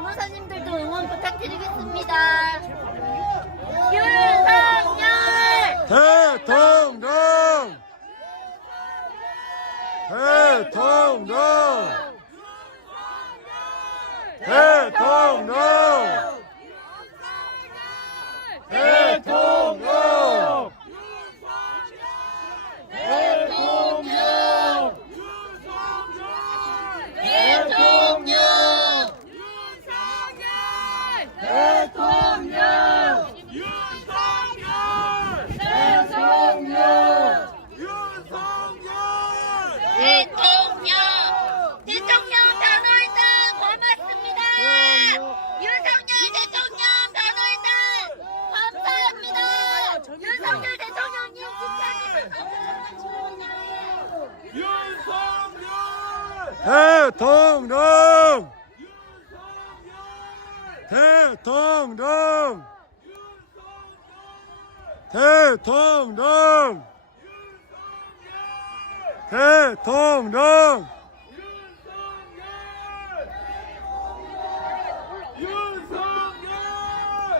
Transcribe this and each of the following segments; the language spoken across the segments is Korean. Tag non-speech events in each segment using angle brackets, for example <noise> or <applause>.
변호사님들도 응원 부탁드리겠습니다. 대통령!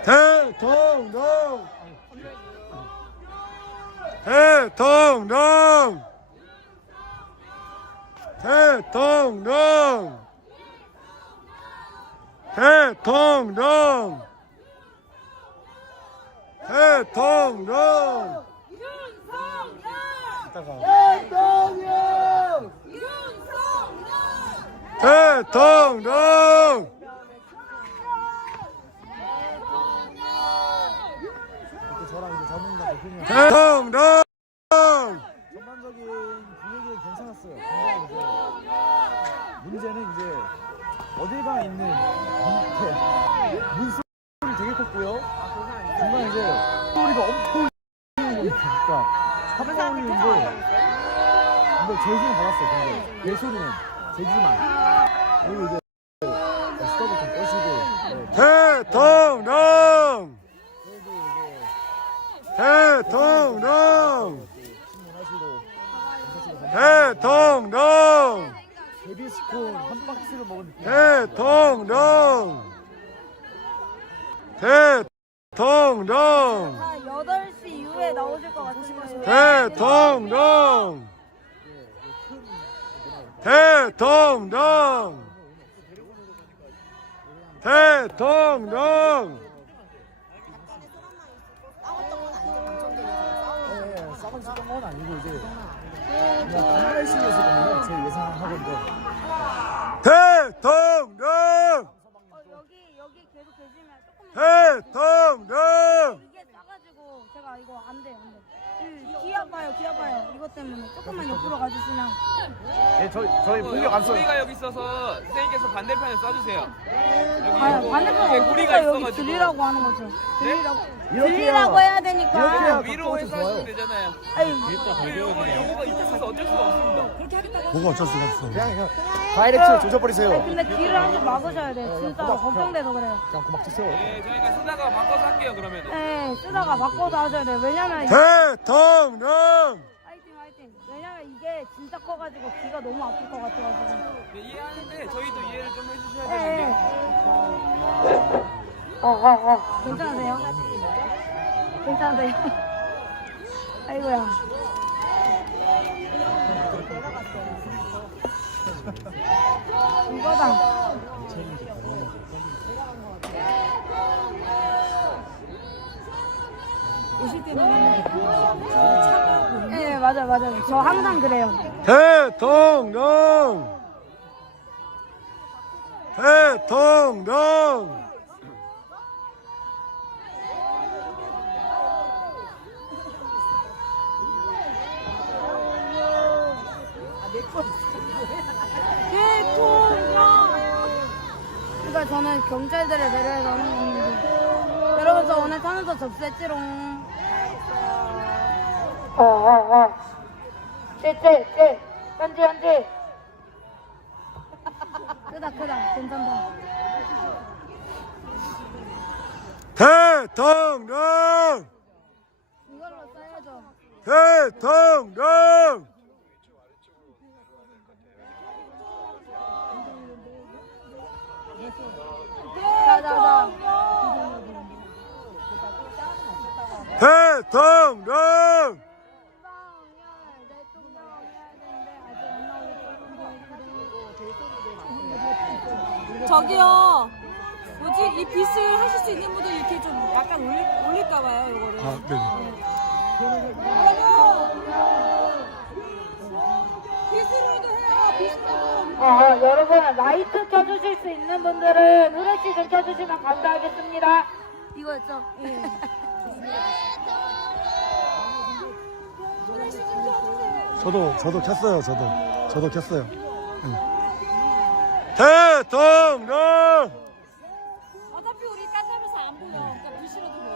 대통령! 대통령! 대통령! 대통령! 대통령! 대통령! 저랑 이제 전문가 대표님 대통령! 전반적인 분위기는 괜찮았어요. 근데 이제 문제는 이제 어딜가 있는 문소리 되게 컸고요. 중간에 이제 소리가 엄청 울리는 거니까 화가 울리는데 제지는 받았어요. 근데 개소리는 제지만 그리고 이제 스톱을 좀 꺼시고 네. 대통령! 그래도 이제 대통령! 신문하시고 대통령! 데뷔스콘 한 박스를 먹은 느낌. 대통령! 대통령! 한 8시 이후에 나오실 것 같으시면 대통령! 대통령! 대통령! 네, 싸고 있었던 건 아니고 이제 그냥 단발식이었거든요. 제 예상하건데 대통령! 어, 여기 여기 계속 계시면 조금만 대통령! 이게 작아지고 제가 이거 안 돼요 안 돼. 이, 귀 아파요 귀 아파요 이것 때문에 조금만 옆으로 가주시면 네, 저희 저희 공격 안 써. 우리가 여기 있어서 선생님께서 반대편에 쏴주세요. 아 반대편 여기 우리가 여기 있어가지고. 들리라고 하는 거죠 들리라고 이렇게요. 들리라고 해야. 되니까 위로 해서. 하시면 되잖아요. 아유 요거 요거가 있어서 어쩔 수가 없습니다. 뭐가 어쩔 수가 없어. 그냥 그냥 다이렉트 조져버리세요. 아니, 근데 귀를 한번 막으셔야 돼 진짜 고맙- 걱정돼서 그래요 그냥 고막 주세요. 네, 저희가 쓰다가 바꿔서 할게요 그러면. 네 쓰다가 바꿔서 하셔야 돼요 왜냐면 대통령! 화이팅 화이팅 왜냐면 이게 진짜 커가지고 귀가 너무 아플 것 같아가지고 네, 이해하는데 저희도 이해를 좀 해주셔야 네. 되는 괜찮으세요? 괜찮으세요? <laughs> 아이고야. 이거다. 오실 때는 네 맞아 맞아 저 항상 그래요 대통령! 대통령! 그러니까 저는 경찰들을 배려해서 하는 건데 여러분 저 오늘 타면서 접수했지롱 어어어 쟤쟤쟤 현지 현지 크다 크다 괜찮다 대통령! 이걸로 써야죠 대통령! 대통령! 저기요. 뭐지? 이 빗을 하실 수 있는 분들 이렇게 좀 약간 올릴까봐요, 이거를. 아, 네네. 어, 여러분 라이트 켜주실 수 있는 분들은 후레쉬 좀 켜주시면 감사하겠습니다. 이거였죠? 예. 저도 저도 켰어요 저도 저도 켰어요 응. 대통령 어차피 우리 딴데면서 안 보여. 그러니까 빗으로도 보여.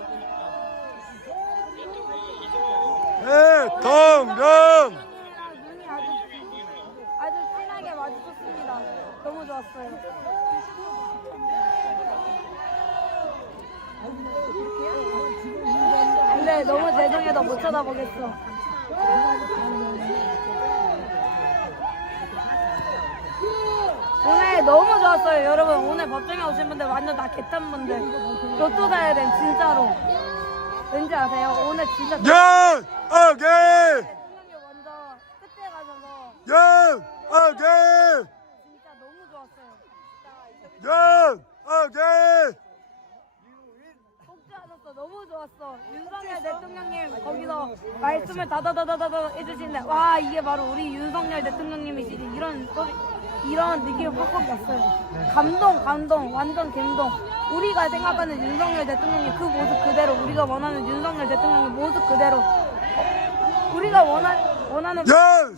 대통령 눈이 아주 아주 진하게 마주쳤습니다. 너무 좋았어요. 근데 너무 죄송해서 못 쳐다보겠어. 오늘 너무 좋았어요, 여러분. 오늘 법정에 오신 분들 완전 다 개탄 분들. 로또 사야 돼, 진짜로. 왠지 아세요? 오늘 진짜 연하게 대통령이 먼저 끝에 가셔서 진짜 너무 좋았어요. 연하게 복주하셨어. 너무 좋았어. 윤석열 대통령님 거기서 말씀을 다다다다다다 해주시는데 와 이게 바로 우리 윤석열 대통령님이시지 이런 소리 이런 느낌이 팍팍 났어요. 감동 감동 완전 감동. 우리가 생각하는 윤석열 대통령의 그 모습 그대로 우리가 원하는 윤석열 대통령의 모습 그대로 어, 우리가 원하, 원하는 윤석열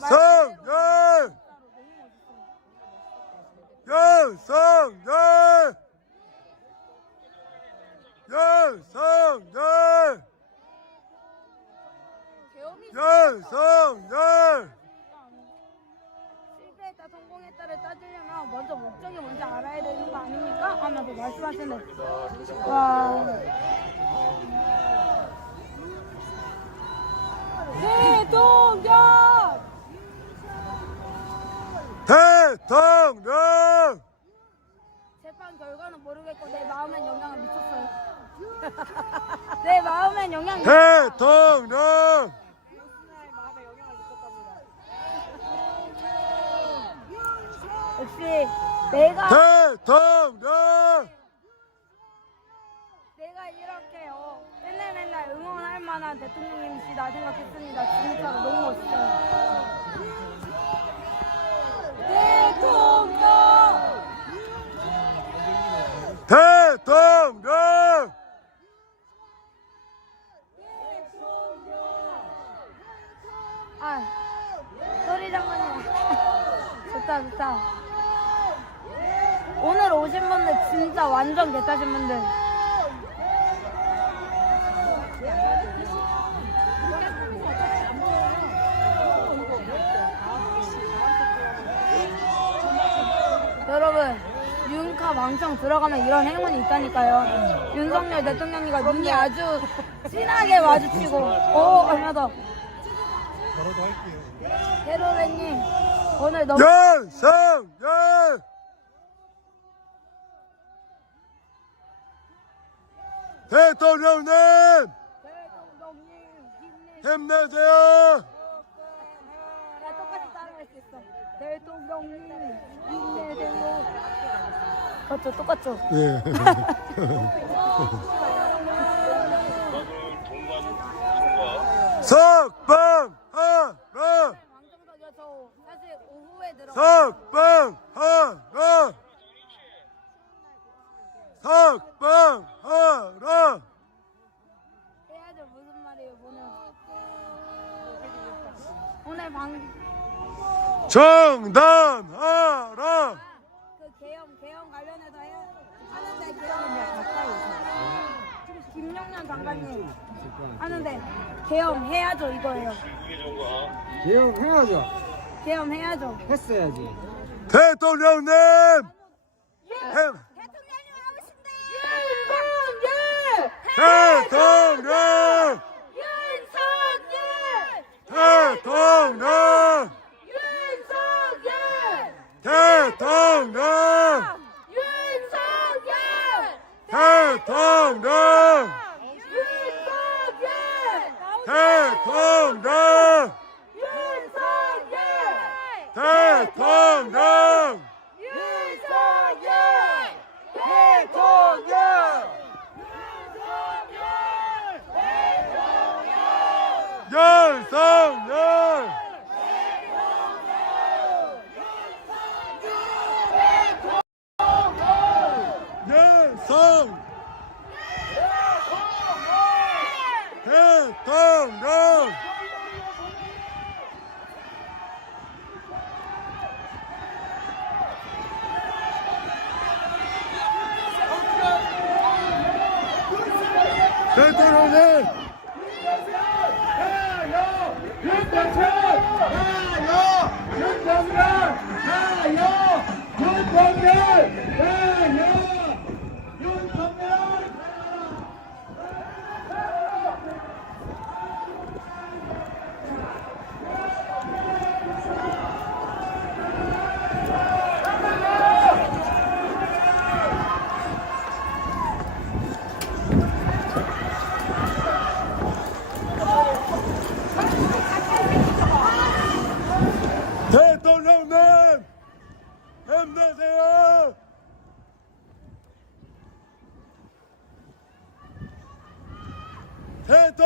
실패했다 성공했다를 따지려면 먼저 목적이 뭔지 알아야 되는 거 아닙니까? 하면서 말씀하시는데 와. 대통령. 대통령 마음엔 영향을 미쳤어요. <laughs> 내 마음엔 영향 대통령 역시 내가 대통령 내가 이렇게 어, 맨날 맨날 응원할 만한 대통령님이시다 생각했습니다. 진짜로 너무 멋있어요. 대통령. 대 통령 아 소리 장관님 <laughs> 좋다 좋다. 오늘 오신 분들 진짜 완전 개짜신 분들. 여러분 망청 들어가면 이런 행운이 있다니까요. 윤석열 대통령이가 눈이 아주 진하게 마주치고 오 얼마 더. 대로래님 오늘 너무 윤석열 대통령님 힘내세요 야 똑같이 따라할 수 있어. 대통령님. 맞죠 똑같죠. 예. <laughs> 석방하라 방송사죠 저 사실 오후에 들어. 석방하라 석방하라 해야죠 무슨 말이에요 오늘. 오늘 방. 정단하라 그 개엄 개엄 관련해서 해 하는데 개엄 가까이 김용년 장관님 하는데 개엄 해야죠 이거예요. 대응 해야죠. 개엄 해야죠. 했어야지. 대통령님 hem- 대통령님 하고 싶다. 대통령 윤석열. 대통령 윤석열. 대통령 윤석열. 대통령 铁同志，运三军，铁同志。 대통령님 대통령님 힘내세요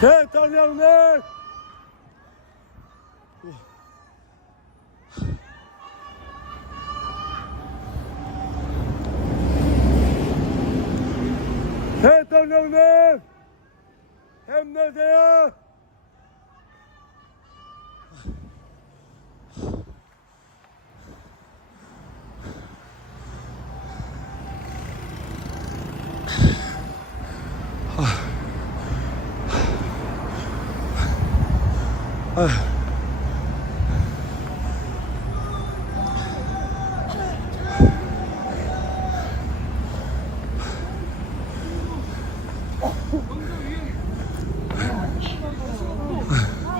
통령님 힘내세요 대통령님 대통령님 대통령님 힘내세요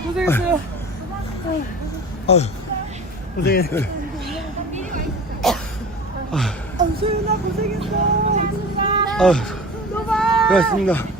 고생했어요. 아유 고생해 안소연아 고생했어. 아유 고맙습니다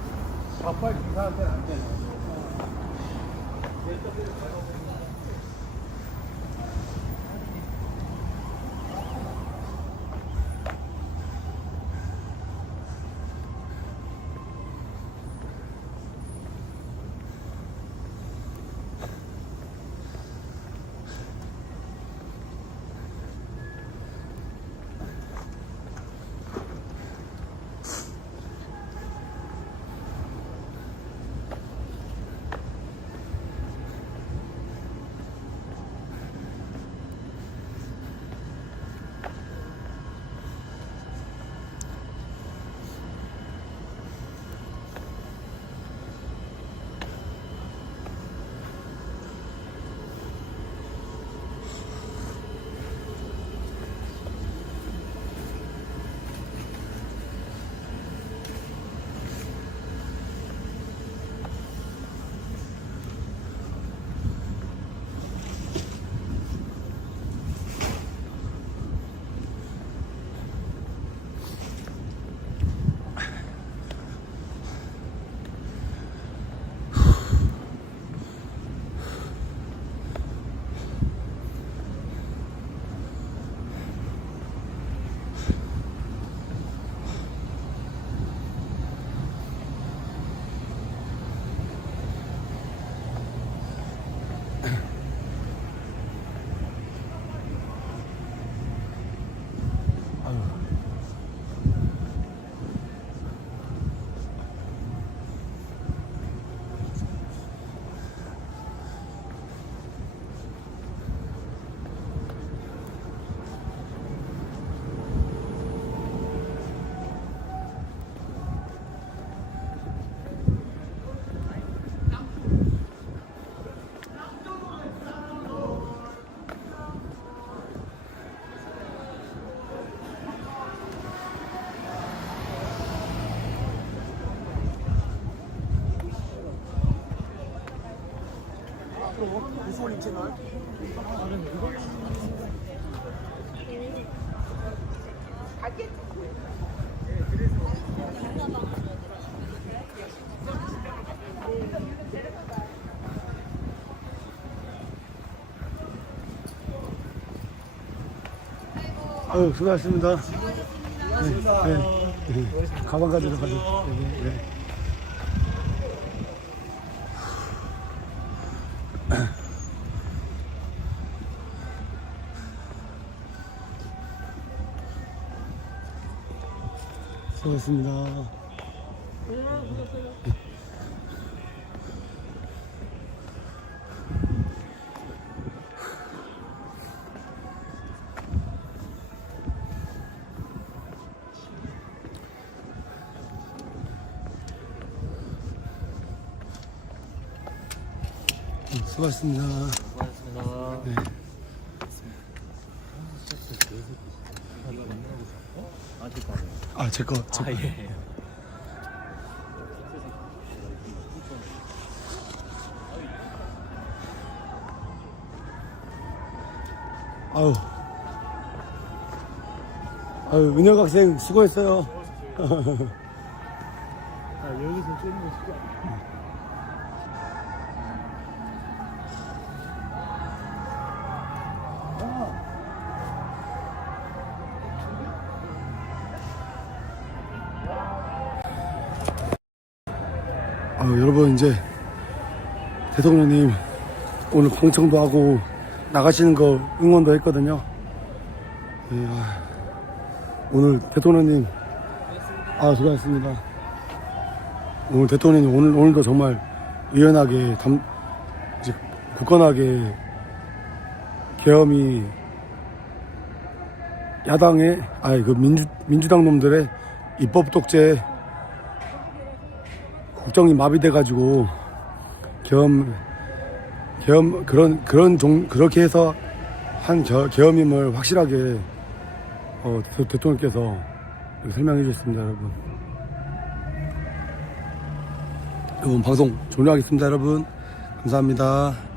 바빨 기사한테는 안 돼. 아유, 수고하셨습니다. 네, 네, 네. 가방 가지러 가죠. 네, 네. 수고하셨습니다. 네, 수고하셨습니다. 고맙습니다. 네. 아, 제 거, 제 거. 예. 아유. 아유, 은혁 학생 수고했어요. 아, 여기서 찍는 거 쉽지 아유, 여러분, 이제 대통령님 오늘 방청도 하고 나가시는 거 응원도 했거든요. 예, 아, 오늘 대통령님, 아, 수고하셨습니다. 오늘 대통령님 오늘, 오늘도 정말 유연하게 담, 이제 굳건하게 계엄이 야당의, 아니, 그 민주, 민주당 놈들의 입법 독재 국정이 마비돼가지고 계엄 계엄 그런 그런 종 그렇게 해서 한 겨, 계엄임을 확실하게 어, 대, 대통령께서 설명해 주셨습니다, 여러분. 여러분 방송 종료하겠습니다, 여러분. 감사합니다.